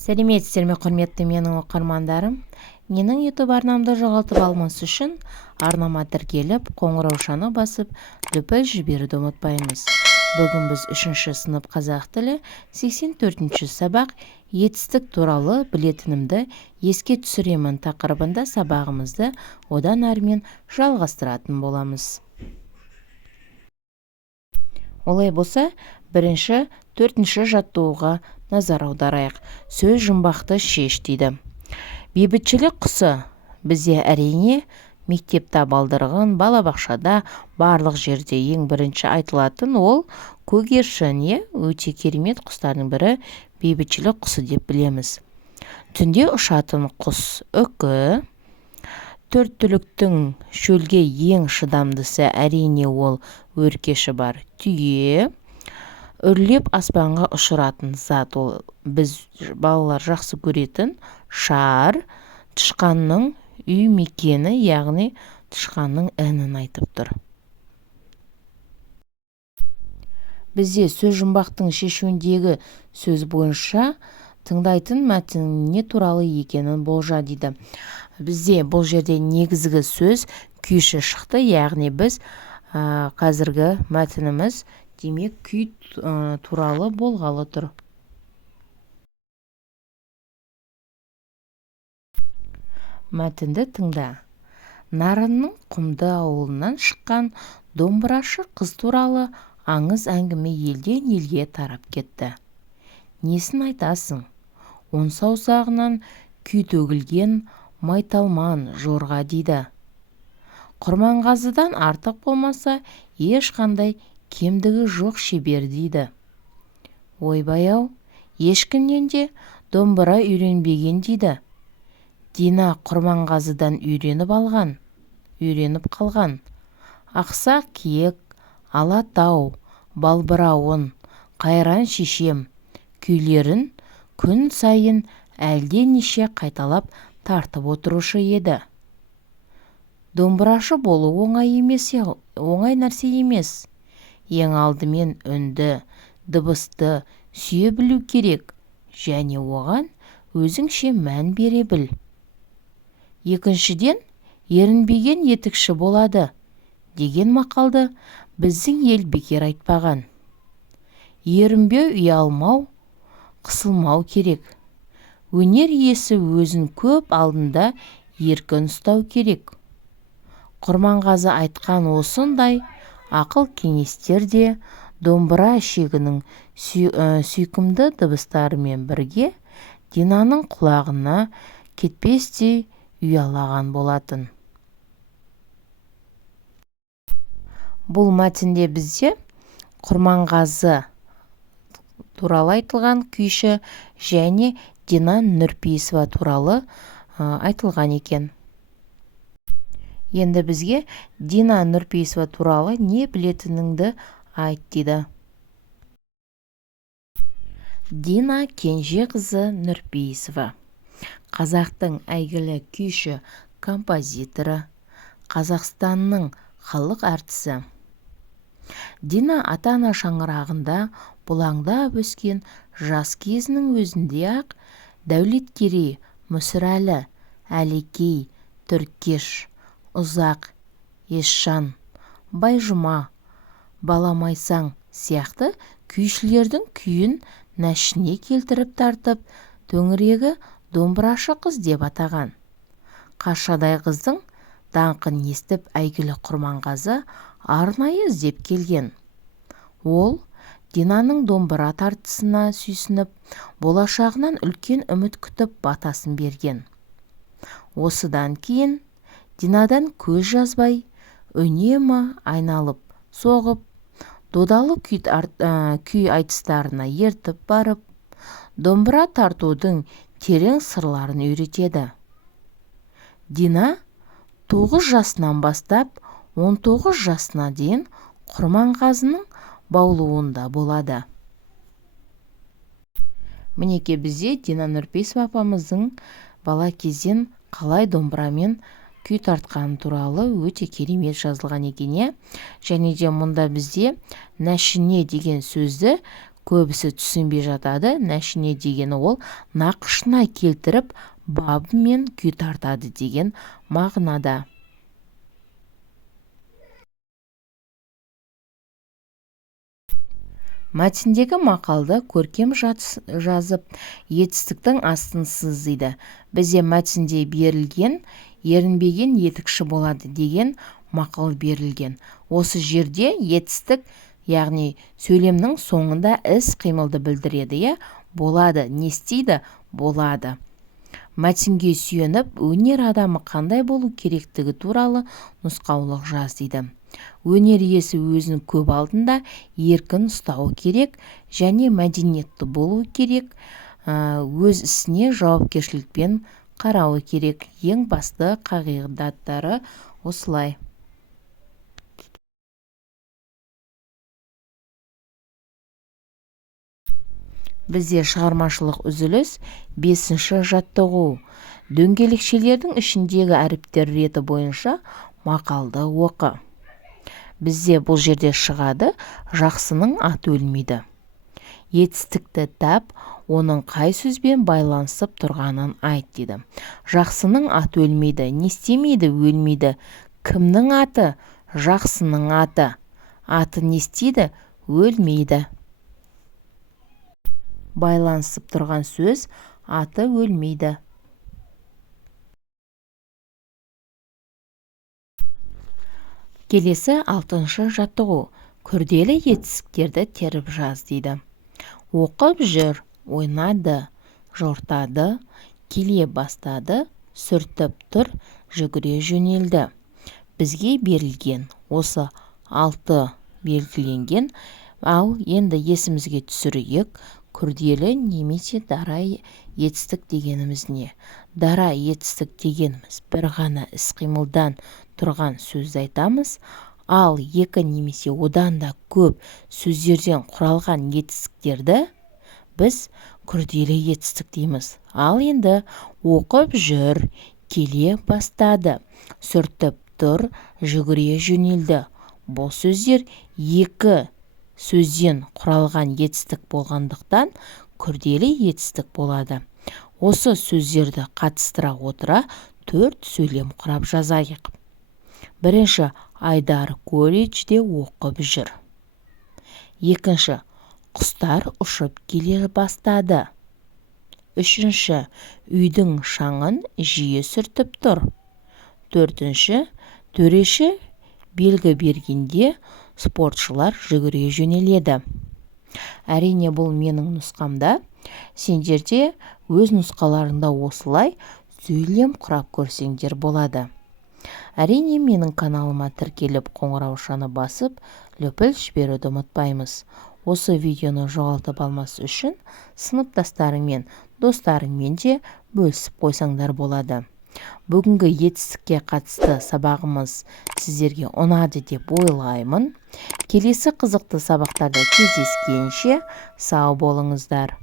Сәлеметсіздер ме, құрметті менің оқырмандарым. Менің YouTube арнамды жоғалтып алмас үшін арнама тіркеліп, қоңыраушаны басып, дүпіл жіберуді ұмытпаймыз. Бүгін біз 3-ші сынып қазақ тілі 84-ші сабақ етістік туралы білетінімді еске түсіремін тақырыбында сабағымызды одан әрмен жалғастыратын боламыз. Олай болса, 4-ші жаттығуға назар аударайық. Сөз жұмбақты шеш дейді. Бейбітшілік құсы бізде әрине мектепте балдырған, балабақшада, барлық жерде ең бірінші айтылатын ол көгершін, өте керемет құстардың бірі бейбітшілік құсы деп білеміз. Түнде ұшатын құс үкі. Төрт түліктің шөлге ең шыдамдысы әрине ол өркеші бар түйе. Үрлеп аспанға ұшыратын зат ол біз балалар жақсы көретін шар. Тышқанның үй мекені, яғни тышқанның інін айтып тұр. Бізде сөз жұмбақтың шешуіндегі сөз бойынша тыңдайтын мәтін не туралы екенін болжа дейді. Бізде бұл жерде негізгі сөз күйші шықты, яғни біз қазіргі мәтініміз демек күй туралы болғалы тұр. Мәтінді тыңда. Нарынның құмды ауылынан шыққан домбырашы қыз туралы аңыз әңгіме елден елге тарап кетті. Несін айтасың? Он саусағынан күй төгілген майталман жорға дейді. Құрманғазыдан артық болмаса, ешқандай кемдігі жоқ шебер дейді. Ойбай-ау, ешкімнен де домбыра үйренбеген дейді. Дина Құрманғазыдан үйреніп қалған. Ақсақ киек, Алатау, Балбырауын, Қайран шешем күйлерін күн сайын әлде неше қайталап тартып отырушы еді. Домбырашы болу оңай нәрсе емес. Ең алдымен үнді, дыбысты сүйе білу керек, және оған өзіңше мән бере біл. Екіншіден, ерінбеген етікші болады деген мақалды біздің ел бекер айтпаған. Ерінбеу, ұялмау, қысылмау керек. Өнер иесі өзін көп алдында еркін ұстау керек. Құрманғазы айтқан осындай ақыл кеңестер де домбыра шегінің сүйкімді дыбыстарымен бірге Динаның құлағына кетпестей ұялаған болатын. Бұл мәтінде бізде Құрманғазы туралы айтылған күйші және Дина Нұрпейісова туралы айтылған екен. Енді бізге Дина Нұрпейісова туралы не білетініңді айт дейді. Дина кенже қызы Нұрпейісова. Қазақтың әйгілі күйші, композиторы, Қазақстанның халық әртісі. Дина ата-ана шаңырағында бұлаңдап өскен жас кезінің өзінде-ақ Дәулеткерей, Мүсірәлі, Әлекей, Түркеш, Ұзақ, Есжан, Байжұма, Баламайсаң сияқты күйшілердің күйін нәшіне келтіріп тартып, төңірегі домбырашы қыз деп атаған. Қаршадай қыздың даңқын естіп әйгілі Құрманғазы арнайы іздеп келген. Ол Динаның домбыра тартысына сүйсініп, болашағынан үлкен үміт күтіп батасын берген. Осыдан кейін Динадан көз жазбай, үнемі айналып соғып, додалы күй айтыстарына ертіп барып, домбыра тартудың терең сырларын үйретеді. Дина 9 жасынан бастап 19 жасына дейін Құрманғазының баулуында болады. Мінеке бізде Дина Нұрпейісова апамыздың бала кезден қалай домбырамен күй тартқан туралы өте керемет жазылған екен. Және де мұнда бізде нәшіне деген сөзді көбісі түсінбей жатады. Нәшіне дегені ол нақышына келтіріп, бабымен күй тартады деген мағынада. Мәтіндегі мақалды көркем жазып, етістіктің астын сызды. Бізде мәтінде берілген, ерінбеген етікші болады деген мақал берілген. Осы жерде етістік, яғни сөйлемнің соңында іс қимылды білдіреді. Болады, не істейді? Болады. Мәтінге сүйеніп, өнер адамы қандай болу керектігі туралы нұсқаулық жаз дейді. Өнер иесі өзін көп алдында еркін ұстауы керек және мәдениетті болуы керек, өз ісіне жауапкершілікпен қарауы керек. Ең басты қағидаттары осылай. Бізде шығармашылық үзіліс 5-ші жаттығу. Дөңгелекшелердің ішіндегі әріптер реті бойынша мақалды оқы. Бізде бұл жерде шығады, жақсының аты өлмейді. Етістікті тап, оның қай сөзбен байланысып тұрғанын айт дейді. Жақсының аты өлмейді. Не істемейді? Өлмейді. Кімнің аты? Жақсының аты. Аты не істейді? Өлмейді. Байланысып тұрған сөз аты өлмейді. Келесі 6-шы жаттығу. Күрделі етістіктерді теріп жаз дейді. Оқып жүр, ойнады, жортады, келе бастады, сүртіп тұр, жүгіре жөнелді. Бізге берілген осы 6 белгіленген, ал енді есімізге түсірейік. Күрделі немесе дара етістік дегеніміз не? Дара етістік дегеніміз бір ғана іс-қимылдан тұрған сөзді айтамыз, ал 2 немесе одан да көп сөздерден құралған етістіктерді біз күрделі етістік дейміз. Ал енді оқып жүр, келе бастады, сүртіп тұр, жүгіре жөнелді. Бұл сөздер 2 сөзден құралған етістік болғандықтан күрделі етістік болады. Осы сөздерді қатыстыра отыра 4 сөйлем құрап жазайық. Бірінші, Айдар колледжде оқып жүр. Екінші, құстар ұшып келе бастады. Үшінші, үйдің шаңын жиі сүртіп тұр. Төртінші, төреші белгі бергенде спортшылар жүгіре жөнеледі. Әрине, бұл менің нұсқамда. Сендерде өз нұсқаларында осылай сөйлем құрап көрсеңдер болады. Әрине, менің каналыма тіркеліп қоңыраушаны басып, лүпіл жіберуді ұмытпаймыз. Осы видеоны жоғалтып алмас үшін сыныптастарыңмен, достарыңмен де бөлісіп қойсаңдар болады. Бүгінгі етістікке қатысты сабағымыз сіздерге ұнады деп ойлаймын. Келесі қызықты сабақтарда кездескенше сау болыңыздар.